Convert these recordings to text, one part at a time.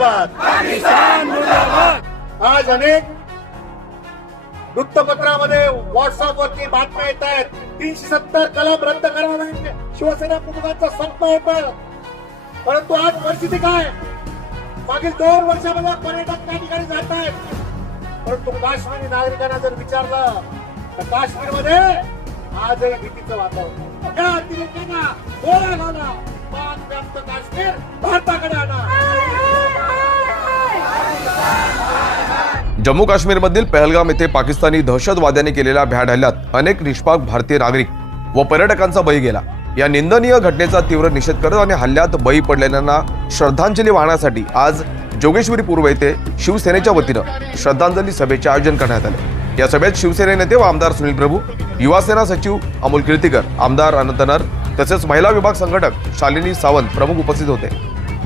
मुर्दाबाद। आज अनेक वृत्तपत्रामध्ये व्हॉट्सअप वरती बातम्या येत आहेत. तीनशे सत्तर कलम रद्द करावे. शिवसेना प्रमुखांचा संप येत परंतु आज परिस्थिती काय? मागील दोन वर्षामध्ये पर्यटक त्या ठिकाणी जात आहेत. परंतु काश्मीरी नागरिकांना जर विचारलं तर काश्मीरमध्ये आजही भीतीचं वातावरण अतिरेक्यांना जम्मू काश्मीरमधील पहलगाम येथे पाकिस्तानी दहशतवाद्यांनी केलेल्या भ्याड हल्ल्यात अनेक निष्पाप भारतीय नागरिक व पर्यटकांचा बळी गेला. या निंदनीय घटनेचा तीव्र निषेध करत आणि हल्ल्यात बळी पडलेल्यांना श्रद्धांजली वाहण्यासाठी आज जोगेश्वरी पूर्व येथे शिवसेनेच्या वतीनं श्रद्धांजली सभेचे आयोजन करण्यात आले. या सभेत शिवसेने नेते व आमदार सुनील प्रभू युवासेना सचिव अमोल कीर्तीकर आमदार अनंत नर तसेच महिला विभाग संघटक शालिनी सावंत प्रमुख उपस्थित होते.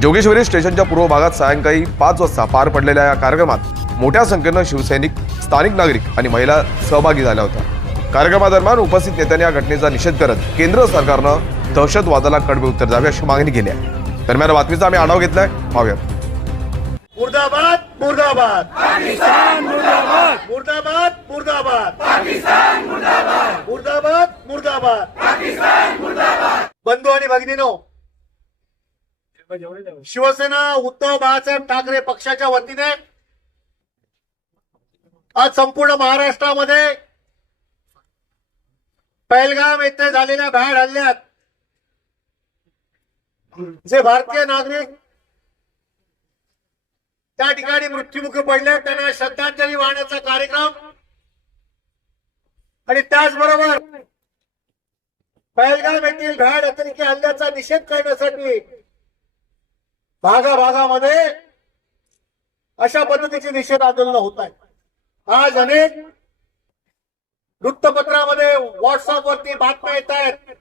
जोगेश्वरी स्टेशनच्या पूर्व भागात सायंकाळी पाच वाजता पार पडलेल्या या कार्यक्रमात मोठ्या संख्येनं शिवसैनिक स्थानिक नागरिक आणि महिला सहभागी झाल्या होत्या. कार्यक्रमादरम्यान उपस्थित नेत्यांनी या घटनेचा निषेध करत केंद्र सरकारनं दहशतवादाला कडवे उत्तर द्यावे अशी मागणी केली आहे. दरम्यान बातमीचा आम्ही आढावा घेतलाय. पाहूयात मुर्दाबाद मुर्दाबाद. मुर्दाबाद. मुर्दाबाद मुर्दाबाद. मुर्दाबाद. बंधू आणि भगिनीनो शिवसेना उद्धव बाळासाहेब ठाकरे पक्षाच्या वतीने आज संपूर्ण महाराष्ट्रामध्ये पहलगाम येथे झालेल्या भ्याड हल्ल्यात जे भारतीय नागरिक त्या ठिकाणी मृत्युमुखी पडले त्यांना श्रद्धांजली वाहण्याचा कार्यक्रम. आणि त्याचबरोबर पहलगाम येथील भ्याड अतिरेकी हल्ल्याचा निषेध करण्यासाठी भागाभागामध्ये अशा पद्धतीचे निषेध आंदोलन होत आहे आज अनेक वृत्तपत्रामध्ये व्हॉट्सअप वरती बातम्या येत आहेत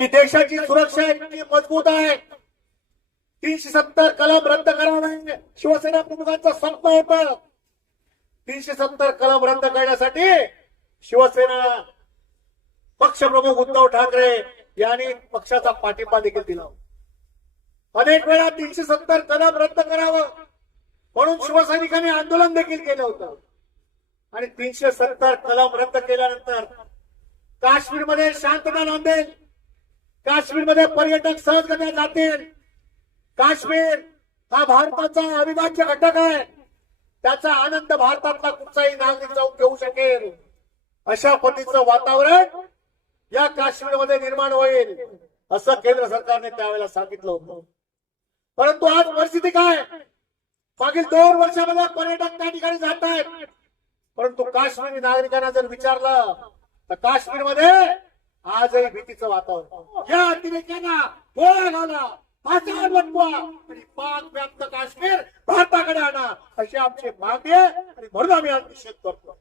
की देशाची सुरक्षा इतकी मजबूत आहे. तीनशे सत्तर कलम रद्द करावे. शिवसेना प्रमुखांचा संप होत तीनशे सत्तर कलम रद्द करण्यासाठी शिवसेना पक्षप्रमुख उद्धव ठाकरे यांनी पक्षाचा पाठिंबा देखील दिला. अनेक वेळा तीनशे सत्तर कलम रद्द करावं. म्हणून शिवसैनिकांनी आंदोलन देखील केलं होतं. आणि तीनशे सत्तर कलम रद्द केल्यानंतर काश्मीरमध्ये शांतता नांदेल काश्मीरमध्ये पर्यटक सहजगत्या जातील. काश्मीर हा भारताचा अविभाज्य घटक आहे. त्याचा आनंद भारतातला कुठचाही नागरिक जाऊन घेऊ शकेल. अशा पद्धतीचं वातावरण या काश्मीरमध्ये निर्माण होईल असं केंद्र सरकारने त्यावेळेला सांगितलं होतं. परंतु आज परिस्थिती काय? मागील दोन वर्षामध्ये पर्यटक त्या ठिकाणी जात आहेत परंतु काश्मीरी नागरिकांना जर विचारलं तर काश्मीरमध्ये आजही भीतीचं वातावरण या अतिरेक्यांना गोळा घाला फासावर बनवा आणि पाक व्याप्त काश्मीर भारताकडे आणा अशी आमची मागणी आहे आणि म्हणून आम्ही आज निषेध करतो